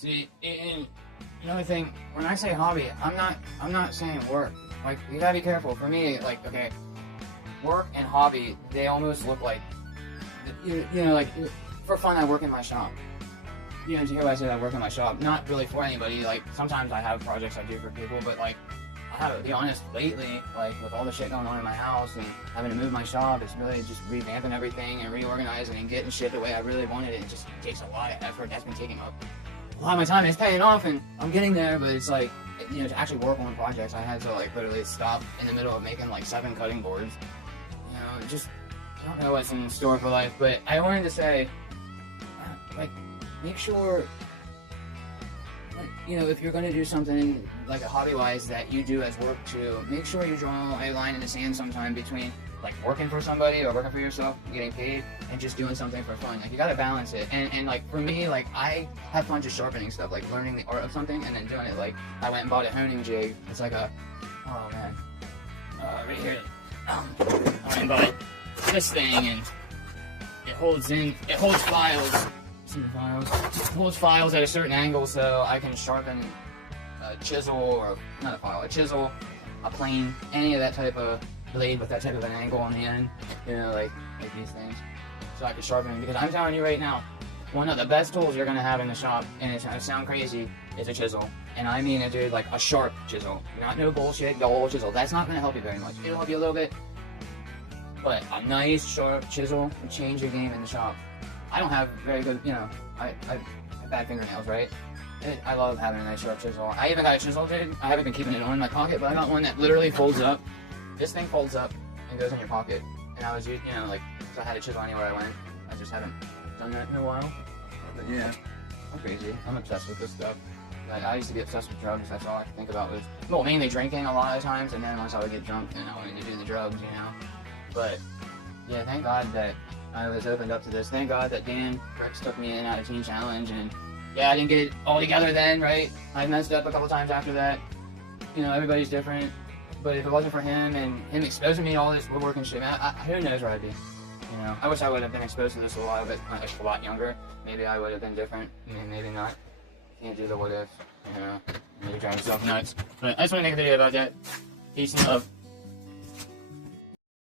See, and another thing, when I say hobby, I'm not saying work. Like, you gotta be careful. For me, like, okay, work and hobby, they almost look like, you know, like, for fun, I work in my shop. You know, to hear what I say, I work in my shop. Not really for anybody. Like, sometimes I have projects I do for people, but, like, I have to be honest, lately, like, with all the shit going on in my house and having to move my shop, it's really just revamping everything and reorganizing and getting shit the way I really wanted it. It just takes a lot of effort. That's been taking up a lot of my time. It's paying off, and I'm getting there, but it's like, you know, to actually work on projects, I had to, like, literally stop in the middle of making, like, 7 cutting boards. You know, just, I don't know what's in store for life, but I wanted to say, like, make sure, you know, if you're going to do something like a hobby-wise that you do as work too, make sure you draw a line in the sand sometime between like working for somebody or working for yourself, getting paid, and just doing something for fun. Like, you got to balance it. And like for me, like, I have fun just sharpening stuff, like learning the art of something and then doing it. Like, I went and bought a honing jig. It's like a, oh man, right here. I went and bought this thing, and it holds files. See the files? It holds files at a certain angle so I can sharpen a chisel, or not a file, a chisel, a plane, any of that type of blade with that type of an angle on the end, you know, like these things, so I can sharpen them. Because I'm telling you right now, one of the best tools you're gonna have in the shop, and it's gonna sound crazy, is a chisel. And I mean it, dude, like a sharp chisel, not no bullshit dull chisel. That's not gonna help you very much. It'll help you a little bit, but a nice sharp chisel will change your game in the shop. I don't have very good, you know, I have bad fingernails, right? I love having a nice sharp chisel. I even got a chisel, dude. I haven't been keeping it on in my pocket, but I got one that literally folds up. This thing folds up and goes in your pocket. And I was, you know, like, so I had a chisel anywhere I went. I just haven't done that in a while. But yeah, I'm crazy. I'm obsessed with this stuff. I used to be obsessed with drugs. That's all I could think about was, well, mainly drinking a lot of times, and then once I would get drunk, then I wanted to do the drugs, you know. But yeah, thank God that I was opened up to this. Thank God that Dan Rex took me in out of Teen Challenge, and yeah, I didn't get it all together then, right? I messed up a couple times after that. You know, everybody's different. But if it wasn't for him and him exposing me to all this woodworking shit, man, who knows where I'd be? You know, I wish I would have been exposed to this a lot younger. Maybe I would have been different. Maybe not. Can't do the what if. You know, maybe drive myself nuts. But I just want to make a video about that. Peace and love.